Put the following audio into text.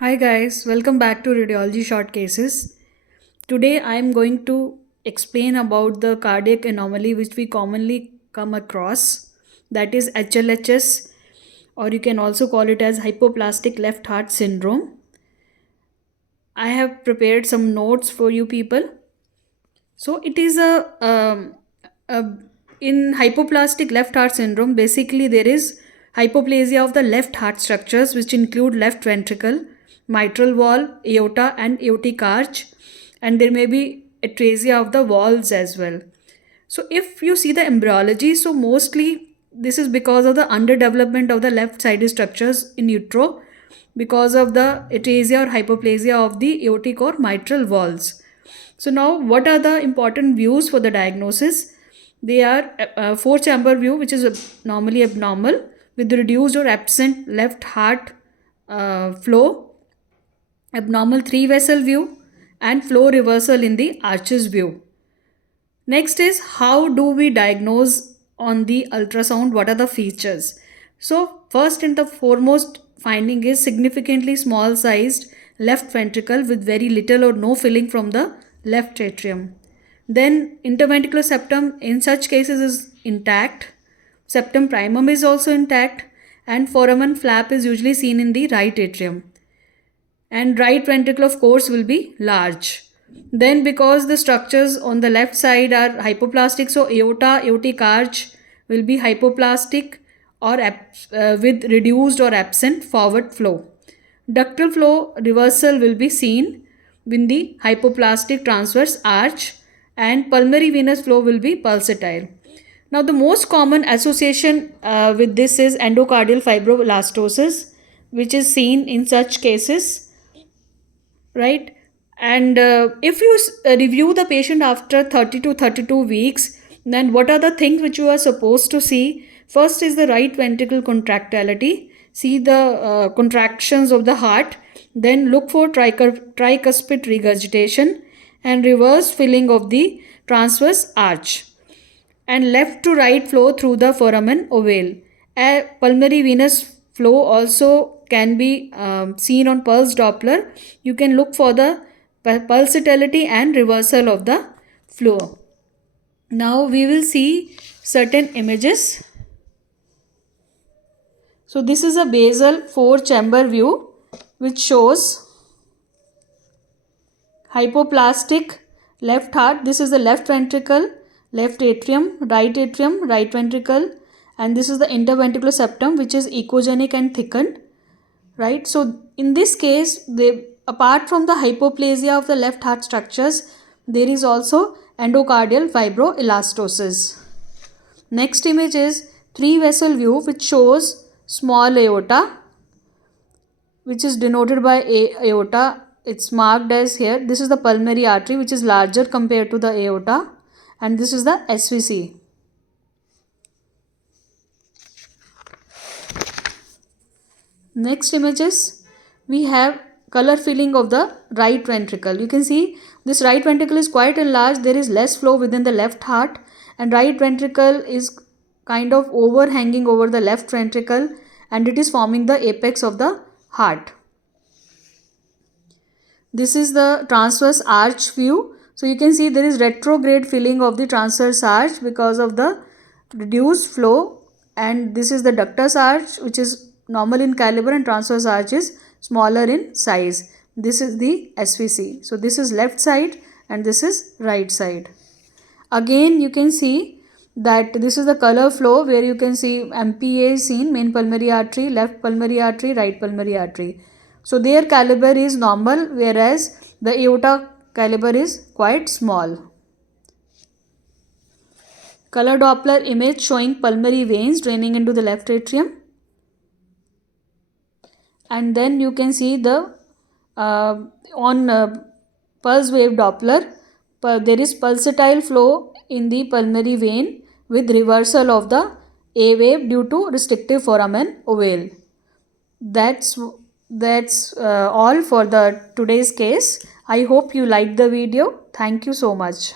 Hi guys, welcome back to Radiology Short Cases. Today I am going to explain about the cardiac anomaly which we commonly come across, that is HLHS, or you can also call it as hypoplastic left heart syndrome. I have prepared some notes for you people. So it is a in hypoplastic left heart syndrome. Basically, there is hypoplasia of the left heart structures, which include left ventricle, mitral wall, aorta, and aortic arch, and there may be atresia of the walls as well. So if you see the embryology, so mostly this is because of the underdevelopment of the left sided structures in utero, because of the atresia or hypoplasia of the aortic or mitral walls. So now, what are the important views for the diagnosis? They are four-chamber view, which is normally abnormal with reduced or absent left heart flow, abnormal three-vessel view, and flow reversal in the arches view. Next is, how do we diagnose on the ultrasound? What are the features? So first and the foremost finding is significantly small sized left ventricle with very little or no filling from the left atrium. Then interventricular septum in such cases is intact. Septum primum is also intact, and foramen flap is usually seen in the right atrium. And right ventricle of course will be large. Then because the structures on the left side are hypoplastic, so aorta, aortic arch will be hypoplastic or with reduced or absent forward flow. Ductal flow reversal will be seen in the hypoplastic transverse arch, and pulmonary venous flow will be pulsatile. Now the most common association with this is endocardial fibroelastosis, which is seen in such cases, right? And if you review the patient after 30 to 32 weeks, then what are the things which you are supposed to see? First is the right ventricle contractility. See the contractions of the heart. Then look for tricuspid regurgitation and reverse filling of the transverse arch, and left to right flow through the foramen ovale. A pulmonary venous flow also can be seen on pulse Doppler. You can look for the pulsatility and reversal of the flow. Now we will see certain images. So this is a basal four-chamber view which shows hypoplastic left heart. This is the left ventricle, left atrium, right ventricle, and this is the interventricular septum, which is echogenic and thickened, right? So in this case, apart from the hypoplasia of the left heart structures, there is also endocardial fibroelastosis. Next image is three-vessel view, which shows small aorta, which is denoted by aorta. It's marked as here. This is the pulmonary artery, which is larger compared to the aorta, and this is the SVC. Next images, we have color filling of the right ventricle. You can see this right ventricle is quite enlarged. There is less flow within the left heart, and right ventricle is kind of overhanging over the left ventricle, and it is forming the apex of the heart. This is the transverse arch view. So you can see there is retrograde filling of the transverse arch because of the reduced flow, and this is the ductus arch, which is normal in caliber, and transverse arch is smaller in size. This is the SVC. So this is left side and this is right side. Again you can see that this is the color flow where you can see MPA is seen, main pulmonary artery, left pulmonary artery, right pulmonary artery. So their caliber is normal, whereas the aorta caliber is quite small. Color Doppler image showing pulmonary veins draining into the left atrium. And then you can see the on pulse wave Doppler, there is pulsatile flow in the pulmonary vein with reversal of the A wave due to restrictive foramen ovale. That's all for the today's case. I hope you liked the video. Thank you so much.